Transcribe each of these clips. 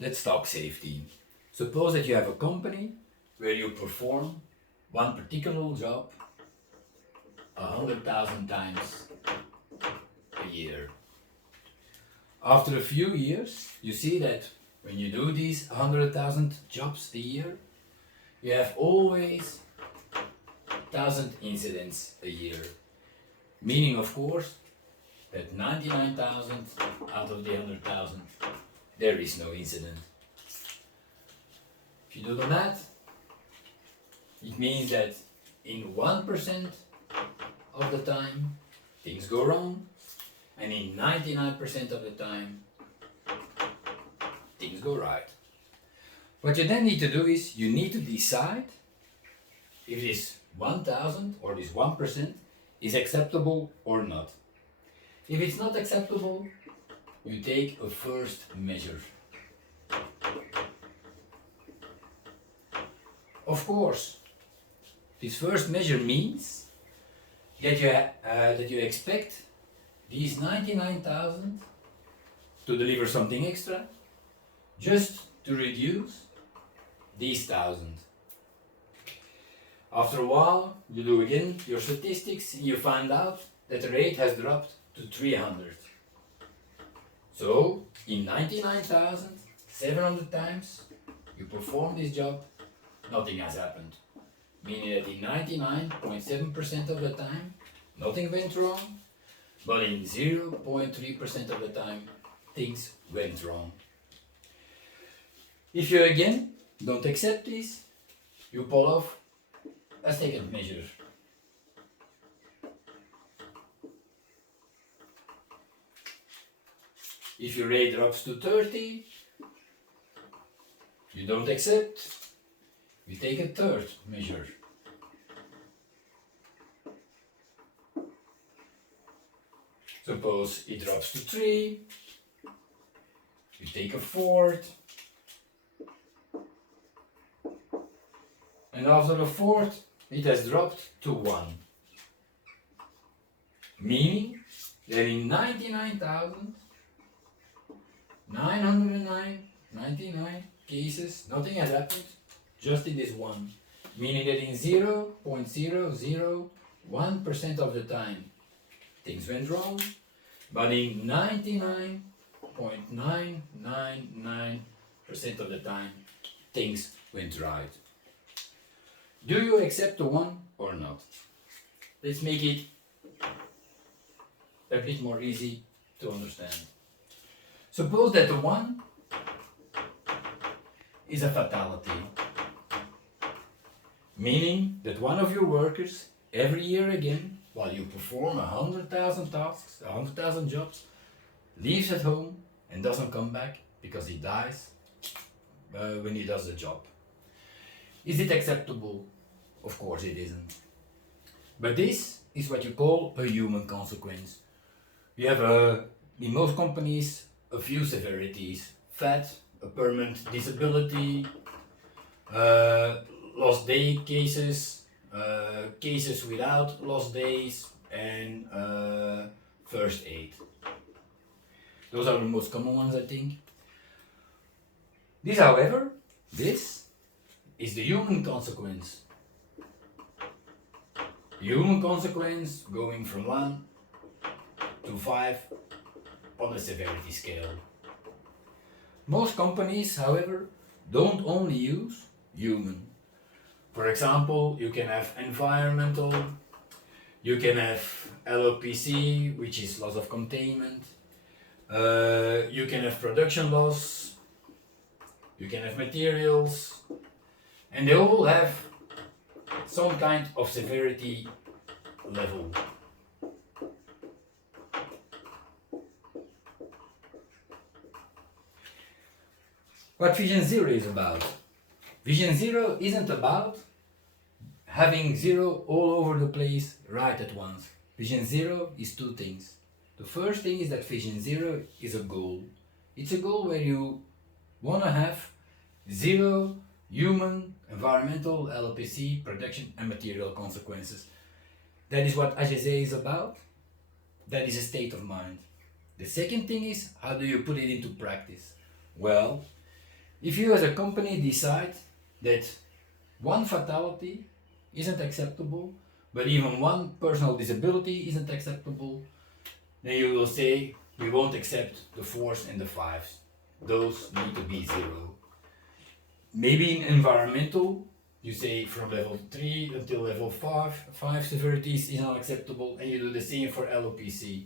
Let's talk safety. Suppose that you have a company where you perform one particular job 100,000 times a year. After a few years, you see that when you do these 100,000 jobs a year, you have always 1,000 incidents a year. Meaning, of course, that 99,000 out of the 100,000, there is no incident. If you do the math, it means that in 1% of the time, things go wrong, and in 99% of the time, things go right. What you then need to do is, you need to decide if this 1,000 or this 1% is acceptable or not. If it's not acceptable, you take a first measure. Of course, this first measure means that you expect these 99,000 to deliver something extra, just to reduce these 1,000. After a while, you do again your statistics and you find out that the rate has dropped to 300. So, in 99,700 times you perform this job, nothing has happened. Meaning that in 99.7% of the time, nothing went wrong, but in 0.3% of the time, things went wrong. If you again don't accept this, you pull off a second measure. If your rate drops to 30, you don't accept, you take a third measure. Suppose it drops to 3, you take a fourth, and after the fourth, it has dropped to 1. Meaning that in 99,999 cases, nothing has happened, just in this one. Meaning that in 0.001% of the time, things went wrong, but in 99.999% of the time, things went right. Do you accept the one or not? Let's make it a bit more easy to understand. Suppose that the one is a fatality, meaning that one of your workers every year again, while you perform 100,000 tasks, 100,000 jobs, leaves at home and doesn't come back because he dies when he does the job. Is it acceptable? Of course it isn't. But this is what you call a human consequence. You have in most companies a few severities: FAT, a permanent disability, lost day cases, cases without lost days, and first aid. Those are the most common ones, I think. This, however, this is the human consequence. Human consequence going from 1 to 5 on a severity scale. Most companies, however, don't only use human. For example, you can have environmental, you can have LOPC, which is loss of containment, you can have production loss, you can have materials, and they all have some kind of severity level. What Vision Zero is about. Vision Zero isn't about having zero all over the place right at once. Vision Zero is two things. The first thing is that Vision Zero is a goal. It's a goal where you want to have zero human, environmental, LPC, production and material consequences. That is what AGZ is about. That is a state of mind. The second thing is, how do you put it into practice? Well, If you as a company decide that one fatality isn't acceptable, but even one personal disability isn't acceptable, then you will say we won't accept the 4s and the 5s. Those need to be 0. Maybe in environmental, you say from level 3 until level 5 severities is unacceptable, and you do the same for LOPC.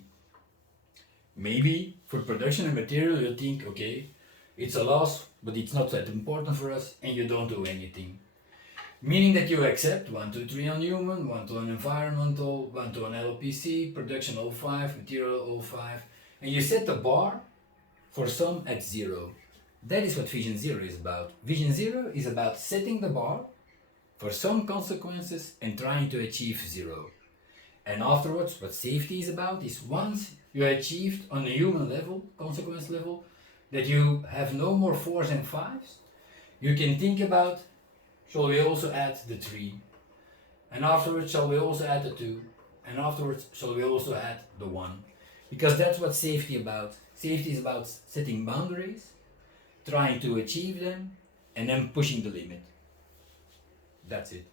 Maybe for production and material you think, okay, it's a loss, but it's not that important for us, and you don't do anything. Meaning that you accept 1, 2, 3 on human, 1, 2 on environmental, 1, 2 on LOPC, production 05, material 05, and you set the bar for some at 0. That is what Vision Zero is about. Vision Zero is about setting the bar for some consequences and trying to achieve 0. And afterwards, what safety is about is once you achieved on a human level, consequence level, that you have no more 4s and 5s, you can think about, shall we also add the 3? And afterwards, shall we also add the 2? And afterwards, shall we also add the 1? Because that's what safety is about. Safety is about setting boundaries, trying to achieve them, and then pushing the limit. That's it.